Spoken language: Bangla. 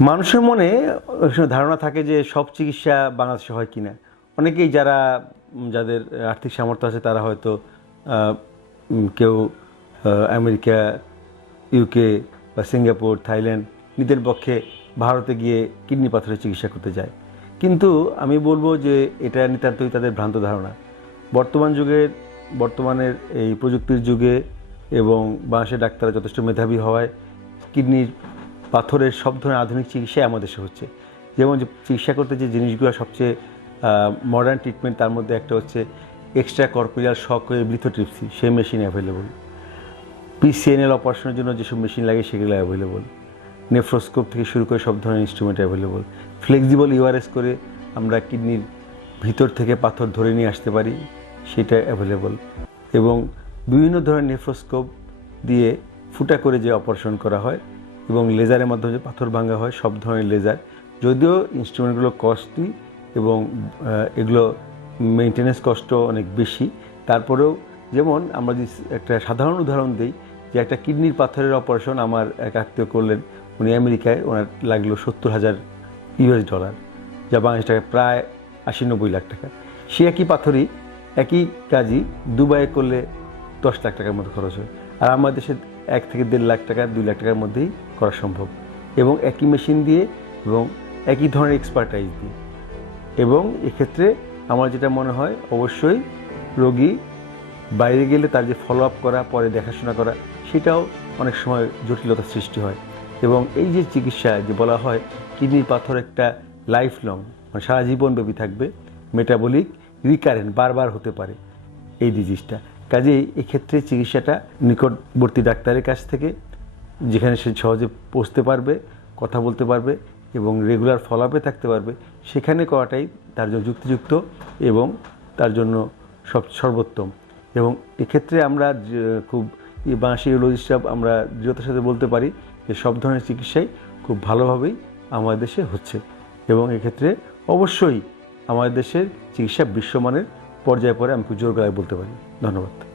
মানুষের মনে ধারণা থাকে যে সব চিকিৎসা বাংলাদেশে হয় কিনা। অনেকেই যারা যাদের আর্থিক সামর্থ্য আছে, তারা হয়তো কেউ আমেরিকা, ইউকে বা সিঙ্গাপুর, থাইল্যান্ড নিজের পক্ষে ভারতে গিয়ে কিডনি পাথরের চিকিৎসা করতে যায়। কিন্তু আমি বলব যে এটা নিতান্তই তাদের ভ্রান্ত ধারণা। বর্তমান যুগের বর্তমানের এই প্রযুক্তির যুগে এবং বাংলাদেশের ডাক্তাররা যথেষ্ট মেধাবী হওয়ায় কিডনির পাথরের সব ধরনের আধুনিক চিকিৎসাই আমাদের দেশে হচ্ছে। যেমন যে চিকিৎসা করতে যে জিনিসগুলো সবচেয়ে মডার্ন ট্রিটমেন্ট তার মধ্যে একটা হচ্ছে এক্সট্রা কর্পোরিয়াল শক লিথোট্রিপসি সেই মেশিন অ্যাভেলেবল পিসিএনএল অপারেশনের জন্য যেসব মেশিন লাগে সেগুলো অ্যাভেলেবল নেফ্রোস্কোপ থেকে শুরু করে সব ধরনের ইনস্ট্রুমেন্ট অ্যাভেলেবল ফ্লেক্সিবল ইউআরএস করে আমরা কিডনির ভিতর থেকে পাথর ধরে নিয়ে আসতে পারি, সেটা অ্যাভেলেবল এবং বিভিন্ন ধরনের নেফ্রোস্কোপ দিয়ে ফুটা করে যে অপারেশন করা হয় এবং লেজারের মাধ্যমে পাথর ভাঙা হয়, সব ধরনের লেজার। যদিও ইনস্ট্রুমেন্টগুলো কস্টলি এবং এগুলো মেনটেনেন্স কষ্ট অনেক বেশি। তারপরেও যেমন আমরা যদি একটা সাধারণ উদাহরণ দিই যে একটা কিডনির পাথরের অপারেশন আমার এক আত্মীয় করলেন। উনি আমেরিকায়, ওনার লাগল সত্তর হাজার ইউএস ডলার, যা বাংলাদেশ টাকায় প্রায় আশি নব্বই লাখ টাকা। সে একই পাথরই, একই কাজই দুবাইয়ে করলে দশ লাখ টাকার মতো খরচ হয়। আর আমাদের দেশে এক থেকে দেড় লাখ টাকা, দুই লাখ টাকার মধ্যেই করা সম্ভব। এবং একই মেশিন দিয়ে এবং একই ধরনের এক্সপার্টাইজ দিয়ে। এবং এক্ষেত্রে আমার যেটা মনে হয়, অবশ্যই রোগী বাইরে গেলে তার যে ফলো আপ করা, পরে দেখাশোনা করা, সেটাও অনেক সময় জটিলতার সৃষ্টি হয়। এবং এই যে চিকিৎসা যে বলা হয় কিডনির পাথর একটা লাইফ লং মানে সারা জীবনব্যাপী থাকবে মেটাবলিক রিকারেন্ট বারবার হতে পারে এই ডিজিজটা কাজেই এক্ষেত্রে চিকিৎসাটা নিকটবর্তী ডাক্তারের কাছ থেকে যেখানে সে সহজে পৌঁছতে পারবে, কথা বলতে পারবে এবং রেগুলার ফলোআপে থাকতে পারবে, সেখানে করাটাই তার জন্য যুক্তিযুক্ত এবং তার জন্য সব, সর্বোত্তম। এবং এক্ষেত্রে আমরা খুব ইউরোলজিস্টরা আমরা দৃঢ়তার সাথে বলতে পারি যে, সব ধরনের চিকিৎসাই খুব ভালোভাবেই আমাদের দেশে হচ্ছে। এবং এক্ষেত্রে অবশ্যই আমাদের দেশের চিকিৎসা বিশ্বমানের পর্যায়ে পরে আমি খুব জোর গলায় বলতে পারি। ধন্যবাদ।